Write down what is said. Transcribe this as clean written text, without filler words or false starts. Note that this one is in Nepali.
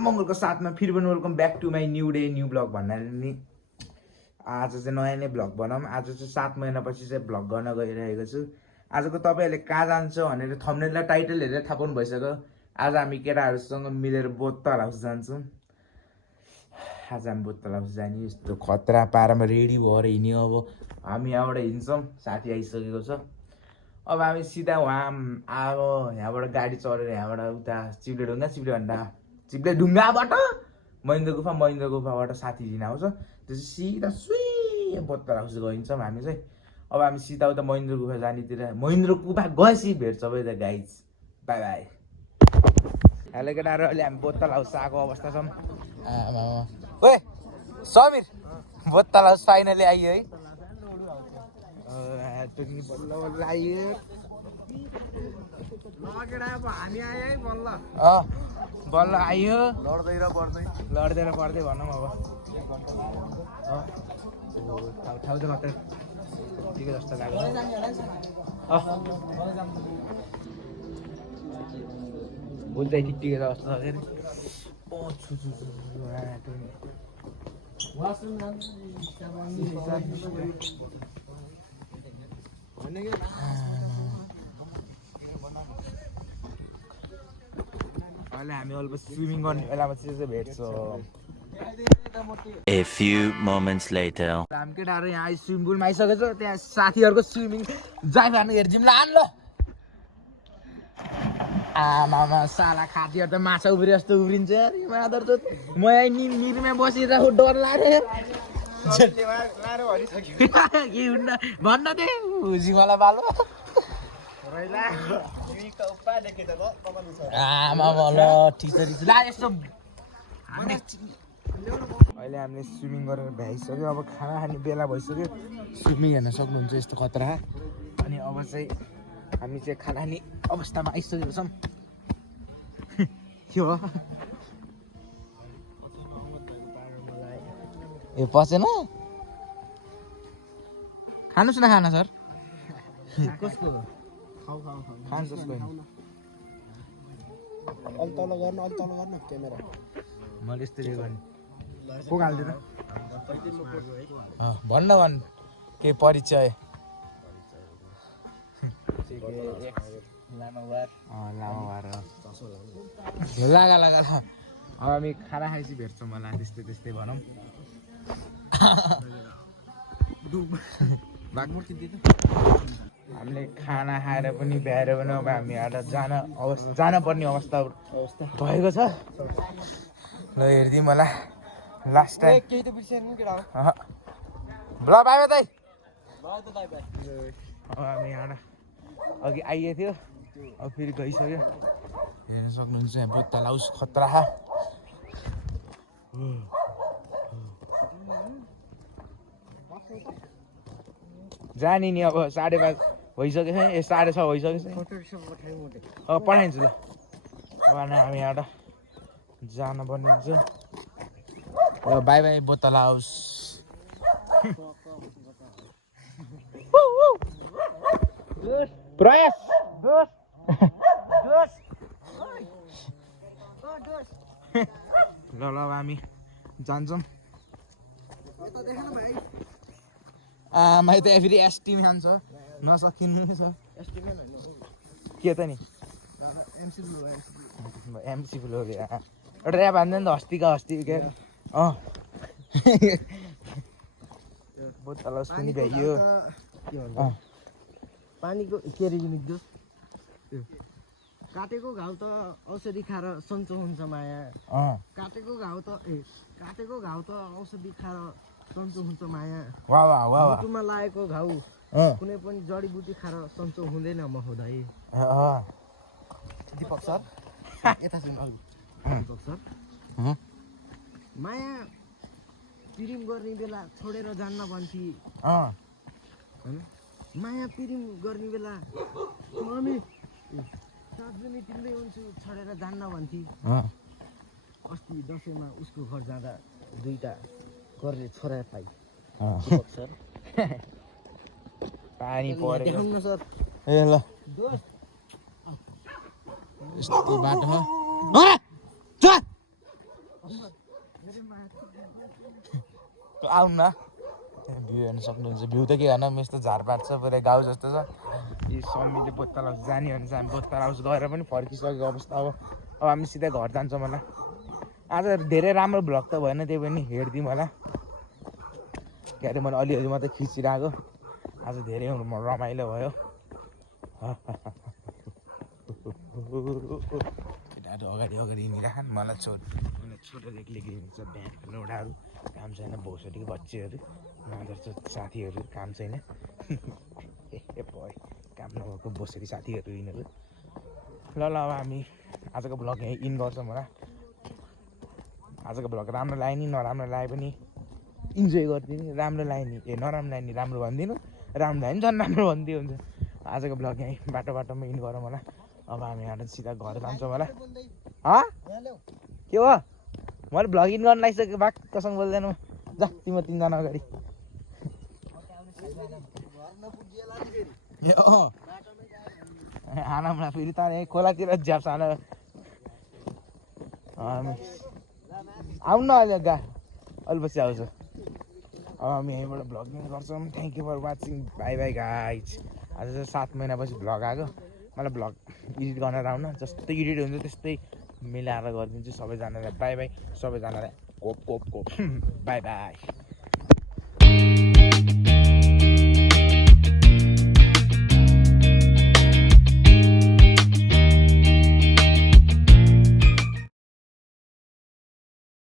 मङ्गलको साथमा फेरि पनि welcome back to my new day new blog भन्नाले नि आज चाहिँ नयाँ नै ब्लग बनाऊँ। आज चाहिँ 7 महिनापछि चाहिँ ब्लग गर्न गइरहेको छु। आजको तपाईँहरूले कहाँ जान्छ भनेर थम्बनेल र टाइटल हेरेर थाहा पाउनु भइसक्यो। आज हामी केटाहरूसँग मिलेर बोतल हाउस जान्छौँ। आज हामी बोतल हाउस जाने यस्तो खतरा पारामा रेडी भएर हिँड्यो। अब हामी यहाँबाट हिँड्छौँ, साथी आइसकेको छ। अब हामी सिधा वहाँ अब यहाँबाट गाडी चढेर यहाँबाट उता चिप्ले ढुङ्गाबाट महेन्द्र गुफाबाट साथी लिन आउँछ। त्यसपछि सिधा सुई बोतल हाउस गइन्छौँ हामी चाहिँ। अब हामी सिधा उता महेन्द्र गुफा जानेतिर महेन्द्र गुफा गएपछि भेट्छ अब यता गाइज। By by. हेलो केटाहरू, अहिले हामी बोतल हाउस आएको अवस्था छौँ। ओए समीर, बोतल हाउस फाइनली आइयो है। बल्ल आइयो, लड्दै र पढ्दै भनौँ। अब ठाउँ चाहिँ मात्रै ठिकै जस्तो लाग्यो। भुल चाहिँ ठिकै छ जस्तो छ अहिले हामी अल्मोस्ट स्विमिङ गर्ने बेलामा चाहिँ भेट्छौँ। A few moments later. हामी केटाहरू यहाँ स्विमिङ पुलमा आइसकेको छ। त्यहाँ साथीहरूको स्विमिङ जाइभ हान्नु हेरिदिउँ ल। आन ल। आमामा साला खातीहरू त माछा उब्रे जस्तो उब्रिन्छ यार। मादर त म यहाँ निरमा बसिरहेको डर लाग्यो। के हुन्न भन्न दे हुजी मलाई बालो। आमामा ल टिचरी ला यस्तो। अहिले हामीले स्विमिङ गरेर भ्याइसक्यो। अब खाना खाने बेला भइसक्यो। स्विमिङ हेर्न सक्नुहुन्छ यस्तो खतरा। अनि अब चाहिँ हामी चाहिँ खाना खाने अवस्थामा आइसकेको छौँ। के हो ए पसेन खानुहोस् न खाना सर। कसको खान्छ जसको अलि तल गर्न क्यामेरा मैले यस्तै गर्ने को हाल्दै त भन्न के परिचय लागा अब हामी खाना खाएपछि भेट्छौँ मलाई त्यस्तै भनौँ। हामीले खाना खाएर पनि भ्याएर पनि अब हामी एउटा जान पर्ने अवस्था भएको छ। ल हेरिदिउँ मलाई लास्ट टाइम केही त बिर्सेन केटा हो। ल बाई बाई दाइ। अब हामी यहाँ अघि आइएको थियो, अब फेरि गइसक्यो। हेर्न सक्नुहुन्छ यहाँ बोतल हाउस खतरा। जाने नि अब 5:30 भइसक्यो छ। 6:30 भइसक्यो छ। अब पठाइदिन्छु ल। अब हामी यहाँ जान पर्ने हुन्छ। बाई बाई बोतल हाउस। प्रयास ल अब हामी जान्छौँ। आमा त फेरि एसटिम खान्छ नसकिनु छ के त नि एमसी फ्लो एउटा ऱ्याप हान्दैन त हस्तीका हस्ती के बोतल हाउस पनि भ्याइयो। पानीको के रे मिक्दो काटेको घाउ त औषधि खाएर सन्चो हुन्छ माया। काटेको घाउ त औषधि खाएर सन्चो हुन्छ माया। मुटुमा लागेको घाउ कुनै पनि जडीबुटी खाएर सन्चो हुँदैन महोदय। दीपक सर यता सुन अघि। दीपक सर माया पिरिम गर्ने बेला छोडेर जान्न भन्थे हैन। माया पिरिम गर्ने बेला मम्मी साँझुनी तिम्रै हुन्छु छोडेर जान्न भन्थे। अस्ति दसैँमा उसको घर जाँदा 2टा गर्ने छोरा पाइ। दीपक सर पानी पर्यो देखाउनु न सर। ए ल यस्तो बाटो आउनु न भ्यू हेर्न सक्नुहुन्छ भ्यू त के हेर्न यस्तो झारपात छ पुरै गाउँ जस्तो छ यी समीले बोत्तल हाउस जाने भने चाहिँ हामी बोत्तल हाउस गएर पनि फर्किसकेको अवस्था अब हामी सिधै घर जान्छौँ होला आज धेरै राम्रो भ्लग त भएन त्यही पनि हेरिदिउँ होला के अरे मैले अलिअलि मात्रै खिचिरहेको आज धेरै रमाइलो भयो केटाहरू अगाडि हिँडिराखन् मलाई छोटो लेख्ने हिँड्छ बिहान लौडाहरू काम छैन भोसडीको बच्चेहरू नदर्छ साथीहरू काम छैन काम नभएको भोसडी साथीहरू यिनीहरू ल अब हामी आजको भ्लग यहीँ इन गर्छौँ होला आजको भ्लग राम्रो लाग्यो नि नराम्रो लाग्यो पनि इन्जोय गरिदिनु राम्रो लाग्यो नि नराम्रो लाग्यो नि राम्रो भनिदिनु राम्रो लाग्यो नि झन् राम्रो भनिदियो हुन्छ आजको भ्लग यहीँ बाटोमा इन गरौँ होला अब हामी यहाँ सिधा घर जान्छौँ होला के हो मैले भ्लग इन गर्न लागिसकेँ बाक कसँग बोल्दैन जा तिम्रो 3 जना अगाडि आनामा फेरि त खोलातिर झ्याप्स हान आउनु न अहिले अहिले पछि आउँछ अब हामी यहीँबाट भ्लगिङ गर्छौँ thank you for watching bye bye guys आज चाहिँ 7 महिनापछि भ्लग आएको मलाई भ्लग एडिट गर्न आउन जस्तै एडिट हुन्छ त्यस्तै मिलाएर गरिदिन्छु सबैजनालाई बाई बाई सबैजनालाई कोप कोप कोप बाई बाई